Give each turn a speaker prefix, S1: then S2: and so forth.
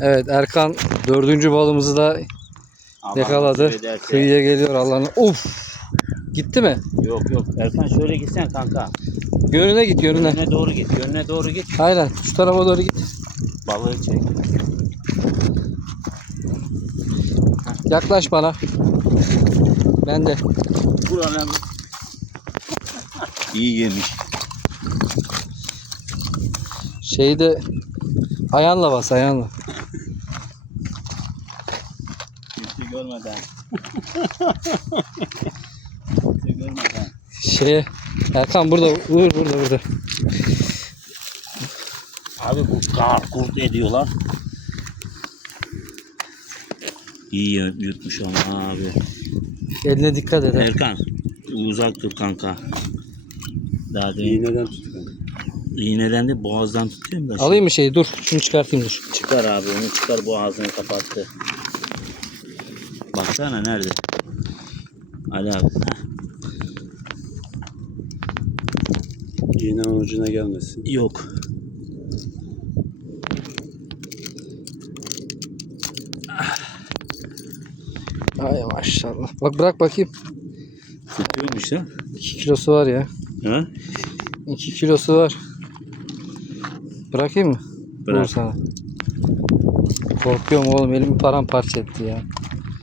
S1: Evet Erkan dördüncü balımızı da
S2: Allah
S1: yakaladı.
S2: nasip ederse-
S1: Kıyıya geliyor Allah'ın. Of! Gitti mi?
S2: Yok yok. Erkan şöyle gitsen kanka.
S1: Yönüne git yönüne.
S2: Yönüne doğru git. Yönüne doğru git.
S1: Aynen şu tarafa doğru git.
S2: Balığı çek.
S1: Yaklaş bana. Ben de.
S2: Buranın iyi yemiş.
S1: Şeyi de ayağınla bas ayağınla.
S2: Kimse görmeden. Kimse görmeden.
S1: Şeye Erkan burada vur burada burada.
S2: Abi bu kar kurt ediyor lan. İyi yutmuş ama abi.
S1: Eline dikkat et.
S2: Erkan uzak dur kanka. Daha değil.
S3: İğneden tut kanka.
S2: İğneden de boğazdan tutuyorum da.
S1: Alayım mı şeyi? Dur. Şunu çıkartayım dur.
S2: Çıkar abi onu çıkar bu ağzını kapattı. Baksana nerede? Ali abi.
S3: İğnenin ucuna gelmesin.
S2: Yok.
S1: Ay maşallah. Bak bırak bakayım.
S2: Tutuyormuş ha.
S1: 2 kilosu var ya.
S2: Ha?
S1: 2 kilosu var. Bırakayım mı?
S2: Bırak.
S1: Dur sana. Korkuyorum oğlum elimi paramparça etti ya.